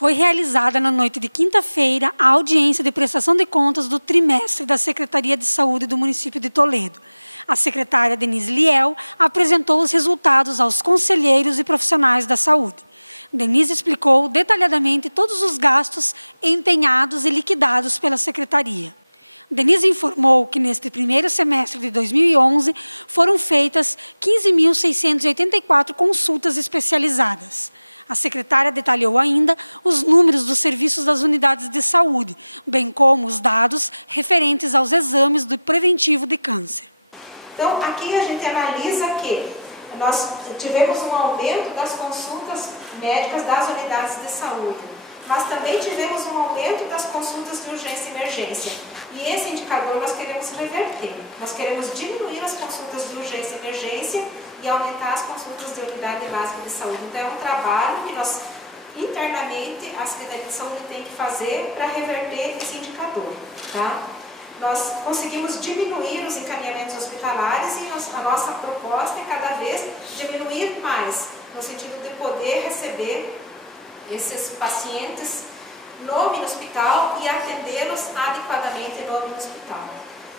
Foi realizada na noite de quinta-feira a audiência de prestação de contas do trimestre da Secretaria de Saúde do município de Toledo. A secretária Denise Liel apresentou os resultados aos conselheiros e profissionais da saúde. Denise explicou detalhadamente todos os gastos empenhados e liquidados pela secretaria. Denise informou que neste primeiro semestre de 2011 foram feitas 15.684 consultas especializadas. A secretária detalhou ainda os números dos serviços das unidades de saúde, bem como os dados referentes aos exames do preventivo de câncer. Então, aqui a gente analisa que nós tivemos um aumento das consultas médicas das unidades de saúde, mas também tivemos um aumento das consultas de urgência e emergência. E esse indicador nós queremos reverter. Nós queremos diminuir as consultas de urgência e emergência e aumentar as consultas de unidade básica de saúde. Então, é um trabalho que nós, internamente, a Secretaria de Saúde tem que fazer para reverter esse indicador. Tá? Nós conseguimos diminuir os encaminhamentos hospitalares e a nossa proposta é cada vez diminuir mais, no sentido de poder receber esses pacientes no hospital e atendê-los adequadamente no hospital.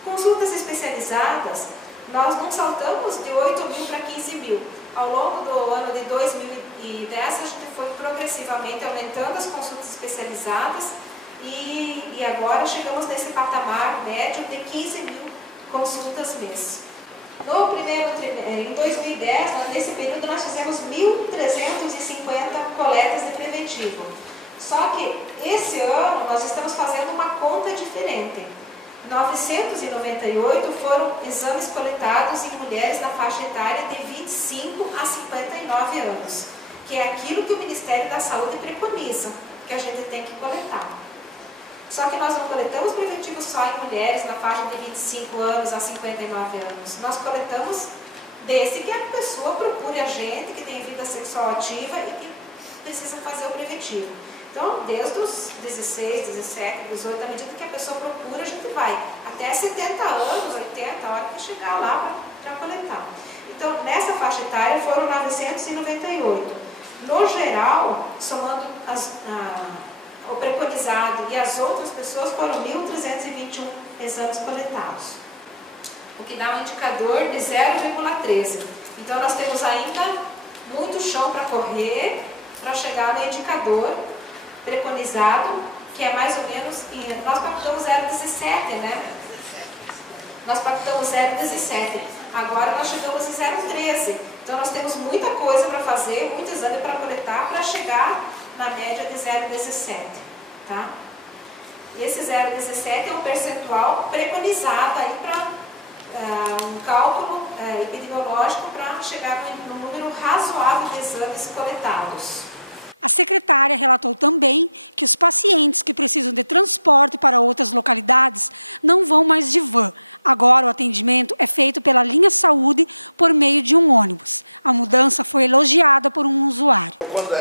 Consultas especializadas, nós não saltamos de 8 mil para 15 mil. Ao longo do ano de 2010, a gente foi progressivamente aumentando as consultas especializadas e agora chegamos nesse patamar médio de 15 mil consultas mês. No primeiro em 2010, nesse período, nós fizemos 1.350 coletas de preventivo. Só que esse ano nós estamos fazendo uma conta diferente. 998 foram exames coletados em mulheres na faixa etária de 25 a 59 anos, que é aquilo que o Ministério da Saúde preconiza, que a gente tem que coletar. Só que nós não coletamos preventivo só em mulheres na faixa de 25 anos a 59 anos. Nós coletamos desde que a pessoa procure a gente, que tem vida sexual ativa e que precisa fazer o preventivo. Então, desde os 16, 17, 18, à medida que a pessoa procura, a gente vai até 70 anos, 80, a hora que chegar lá para coletar. Então, nessa faixa etária foram 998. No geral, somando o preconizado e as outras pessoas, foram 1.321 exames coletados, o que dá um indicador de 0,13. Então, nós temos ainda muito chão para correr para chegar no indicador preconizado, que é mais ou menos, nós pactamos 0,17, né? Nós pactamos 0,17, agora nós chegamos em 0,13. Então nós temos muita coisa para fazer, muito exame para coletar, para chegar na média de 0,17, tá? E esse 0,17 é um percentual preconizado aí para um cálculo epidemiológico para chegar num número razoável de exames coletados. A secretária relatou também que os pacientes que precisam de transporte para outras localidades não vão mais de van. Agora o atendimento é feito pela linha Saúde por meio de um ônibus. A mudança foi elogiada por um usuário. Quando